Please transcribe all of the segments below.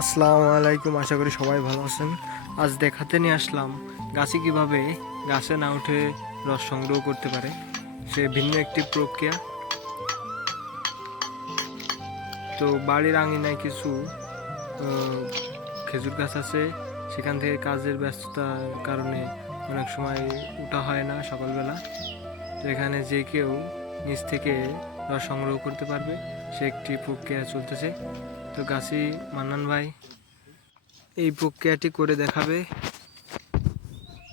আসসালামু আলাইকুম, আশা করি সবাই ভালো আছেন। আজ দেখাতে নিয়ে আসলাম গাছে কীভাবে গাছে না উঠে রস সংগ্রহ করতে পারে। সে ভিন্ন একটি প্রক্রিয়া। তো বাড়ির আঙিনায় কিছু খেজুর গাছ আছে। সেখান থেকে কাজের ব্যস্ততার কারণে অনেক সময় উঠা হয় না সকালবেলা। তো এখানে যে কেউ নিচ থেকে রস সংগ্রহ করতে পারবে। সে একটি প্রক্রিয়া চলতেছে। তো গাছি মান্নান ভাই এই প্রক্রিয়াটি করে দেখাবে।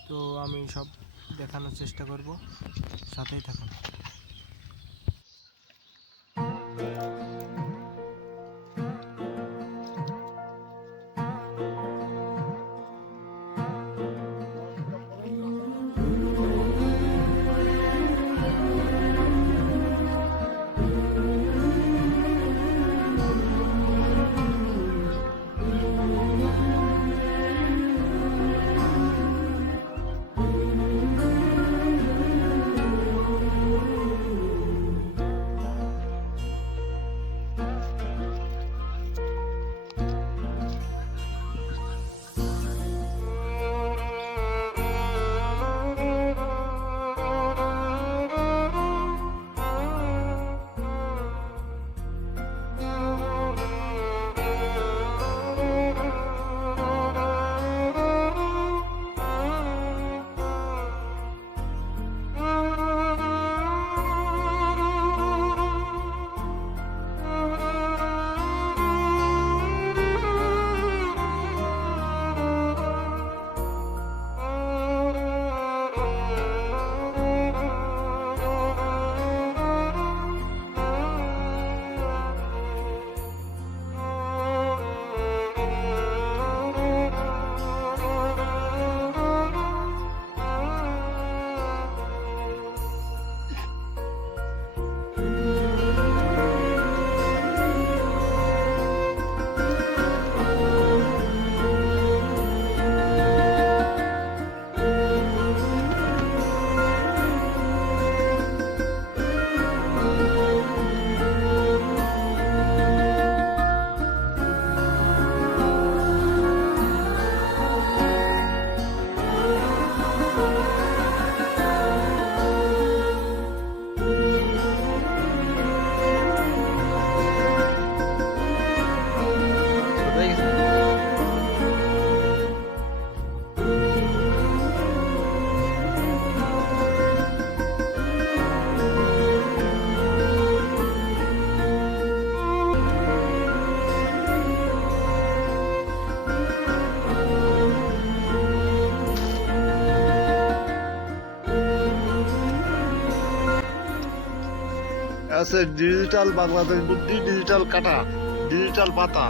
তো আমি সব দেখানোর চেষ্টা করব। সাথেই থাকুন। আছে ডিজিটাল বাংলাদেশ, বুদ্ধি ডিজিটাল কাটা, ডিজিটাল পাতা।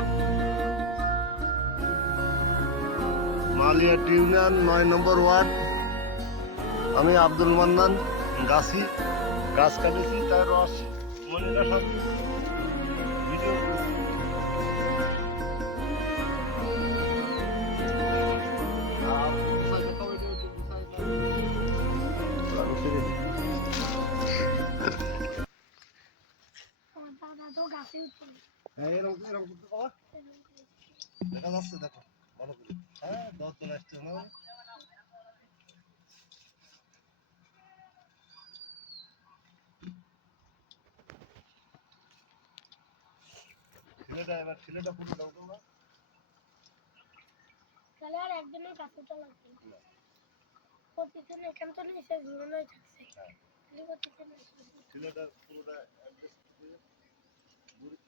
মালিয়া টিউনিয়ন নয় নম্বর ওয়ার্ড। আমি আব্দুল মান্নান, গাছি, গাছ কাটেছি তার রস, মনিরা সব ভিডিও এরকম এরকম করতে পারো? দেখা যাচ্ছে দেখো ভালো করে। হ্যাঁ দশ চলে আসছে না ছেলেটা এবার ছেলেটা পুরো দাও তো তাহলে আর একজনের কাছে তো লাগবে এখান তো নিচে ঝুলানোই থাকছে। ছেলেটা পুরোটা অ্যাডজাস্ট করে গরিব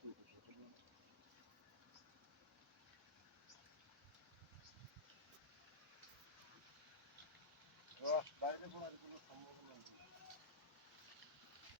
তো